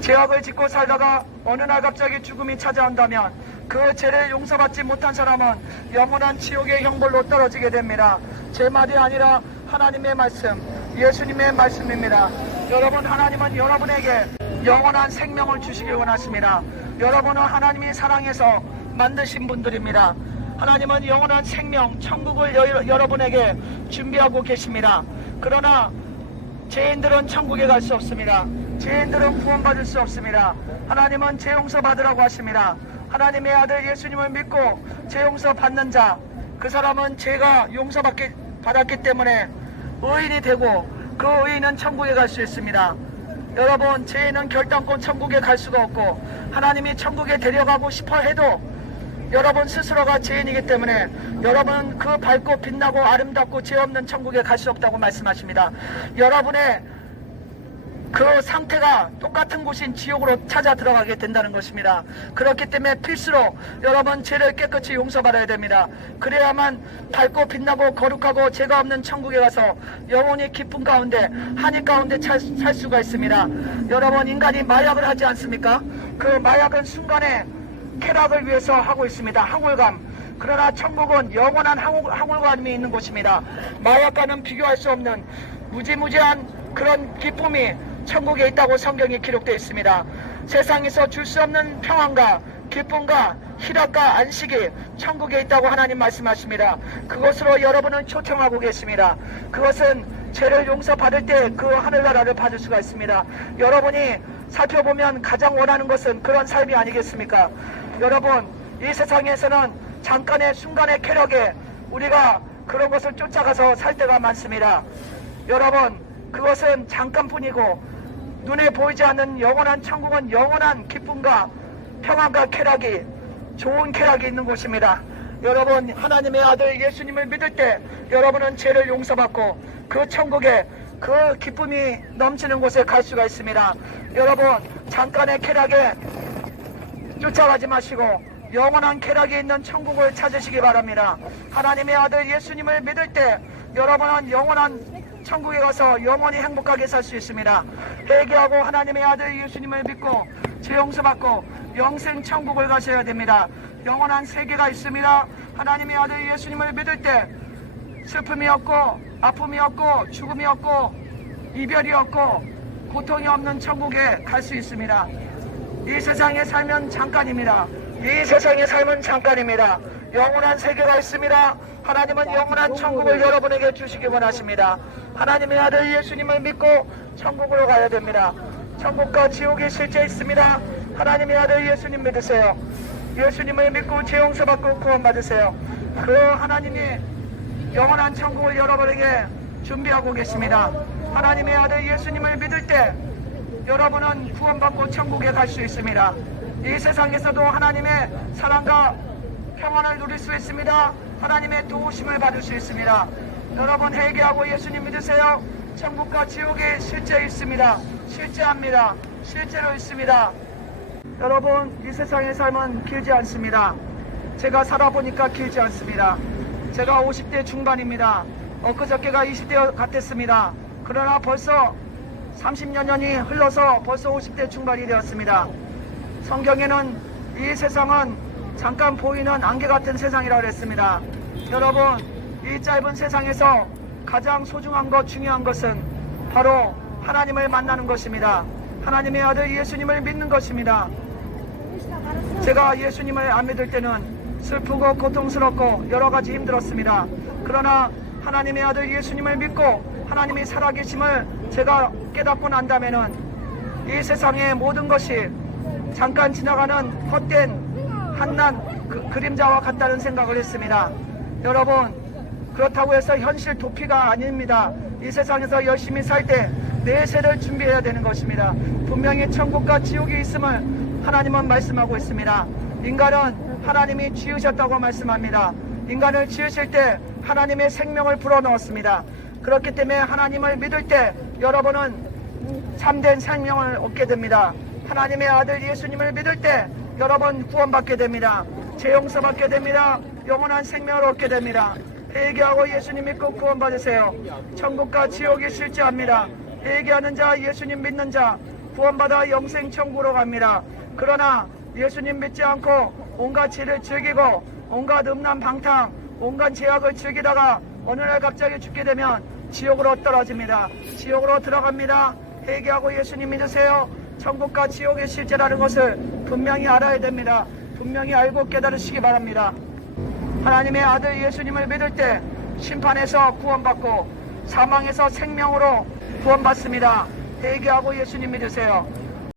죄악을 짓고 살다가 어느 날 갑자기 죽음이 찾아온다면 그 죄를 용서받지 못한 사람은 영원한 지옥의 형벌로 떨어지게 됩니다. 제 말이 아니라 하나님의 말씀, 예수님의 말씀입니다. 여러분, 하나님은 여러분에게 영원한 생명을 주시길 원하십니다. 여러분은 하나님이 사랑해서 만드신 분들입니다. 하나님은 영원한 생명, 천국을 여러분에게 준비하고 계십니다. 그러나 죄인들은 천국에 갈 수 없습니다. 죄인들은 구원받을 수 없습니다. 하나님은 죄 용서 받으라고 하십니다. 하나님의 아들 예수님을 믿고 죄 용서 받는 자, 그 사람은 죄가 용서받았기 때문에 의인이 되고 그 의인은 천국에 갈 수 있습니다. 여러분, 죄인은 결단코 천국에 갈 수가 없고 하나님이 천국에 데려가고 싶어 해도 여러분 스스로가 죄인이기 때문에 여러분 그 밝고 빛나고 아름답고 죄 없는 천국에 갈 수 없다고 말씀하십니다. 여러분의 그 상태가 똑같은 곳인 지옥으로 찾아 들어가게 된다는 것입니다. 그렇기 때문에 필수로 여러분 죄를 깨끗이 용서받아야 됩니다. 그래야만 밝고 빛나고 거룩하고 죄가 없는 천국에 가서 영원히 기쁨 가운데 한이 가운데 살 수가 있습니다. 여러분, 인간이 마약을 하지 않습니까? 그 마약은 순간에 쾌락을 위해서 하고 있습니다. 항울감. 그러나 천국은 영원한 항울감이 있는 곳입니다. 마약과는 비교할 수 없는 무지무지한 그런 기쁨이 천국에 있다고 성경에 기록되어 있습니다. 세상에서 줄 수 없는 평안과 기쁨과 희락과 안식이 천국에 있다고 하나님 말씀하십니다. 그것으로 여러분은 초청하고 계십니다. 그것은 죄를 용서받을 때 그 하늘나라를 받을 수가 있습니다. 여러분이 살펴보면 가장 원하는 것은 그런 삶이 아니겠습니까? 여러분, 이 세상에서는 잠깐의 순간의 쾌락에 우리가 그런 것을 쫓아가서 살 때가 많습니다. 여러분, 그것은 잠깐뿐이고 눈에 보이지 않는 영원한 천국은 영원한 기쁨과 평안과 쾌락이, 좋은 쾌락이 있는 곳입니다. 여러분, 하나님의 아들 예수님을 믿을 때 여러분은 죄를 용서받고 그 천국에 그 기쁨이 넘치는 곳에 갈 수가 있습니다. 여러분, 잠깐의 쾌락에 쫓아가지 마시고 영원한 쾌락이 있는 천국을 찾으시기 바랍니다. 하나님의 아들 예수님을 믿을 때 여러분은 영원한 천국에 가서 영원히 행복하게 살 수 있습니다. 회개하고 하나님의 아들 예수님을 믿고 죄 용서받고 영생 천국을 가셔야 됩니다. 영원한 세계가 있습니다. 하나님의 아들 예수님을 믿을 때 슬픔이 없고 아픔이 없고 죽음이 없고 이별이 없고 고통이 없는 천국에 갈 수 있습니다. 이 세상의 삶은 잠깐입니다. 이 세상의 삶은 잠깐입니다. 영원한 세계가 있습니다. 하나님은 영원한 천국을 여러분에게 주시기 원하십니다. 하나님의 아들 예수님을 믿고 천국으로 가야 됩니다. 천국과 지옥이 실제 있습니다. 하나님의 아들 예수님 믿으세요. 예수님을 믿고 죄 용서받고 구원받으세요. 그 하나님이 영원한 천국을 여러분에게 준비하고 계십니다. 하나님의 아들 예수님을 믿을 때 여러분은 구원받고 천국에 갈 수 있습니다. 이 세상에서도 하나님의 사랑과 평안을 누릴 수 있습니다. 하나님의 도우심을 받을 수 있습니다. 여러분, 회개하고 예수님 믿으세요. 천국과 지옥이 실제 있습니다. 실제합니다. 실제로 있습니다. 여러분, 이 세상의 삶은 길지 않습니다. 제가 살아보니까 길지 않습니다. 제가 50대 중반입니다. 엊그저께가 20대 같았습니다. 그러나 벌써 30여 년이 흘러서 벌써 50대 중반이 되었습니다. 성경에는 이 세상은 잠깐 보이는 안개 같은 세상이라고 했습니다. 여러분, 이 짧은 세상에서 가장 소중한 것, 중요한 것은 바로 하나님을 만나는 것입니다. 하나님의 아들 예수님을 믿는 것입니다. 제가 예수님을 안 믿을 때는 슬프고 고통스럽고 여러 가지 힘들었습니다. 그러나 하나님의 아들 예수님을 믿고 하나님이 살아계심을 제가 깨닫고 난다면은 이 세상의 모든 것이 잠깐 지나가는 헛된 한낱 그림자와 같다는 생각을 했습니다. 여러분, 그렇다고 해서 현실 도피가 아닙니다. 이 세상에서 열심히 살 때 내세를 준비해야 되는 것입니다. 분명히 천국과 지옥이 있음을 하나님은 말씀하고 있습니다. 인간은 하나님이 지으셨다고 말씀합니다. 인간을 지으실 때 하나님의 생명을 불어넣었습니다. 그렇기 때문에 하나님을 믿을 때 여러분은 참된 생명을 얻게 됩니다. 하나님의 아들 예수님을 믿을 때 여러분 구원받게 됩니다. 죄 용서받게 됩니다. 영원한 생명을 얻게 됩니다. 회개하고 예수님 믿고 구원받으세요. 천국과 지옥이 실제합니다. 회개하는 자, 예수님 믿는 자, 구원받아 영생 천국으로 갑니다. 그러나 예수님 믿지 않고 온갖 죄를 즐기고 온갖 음란 방탕, 온갖 죄악을 즐기다가 어느 날 갑자기 죽게 되면 지옥으로 떨어집니다. 지옥으로 들어갑니다. 회개하고 예수님 믿으세요. 천국과 지옥의 실제라는 것을 분명히 알아야 됩니다. 분명히 알고 깨달으시기 바랍니다. 하나님의 아들 예수님을 믿을 때 심판에서 구원받고 사망에서 생명으로 구원받습니다. 회개하고 예수님 믿으세요.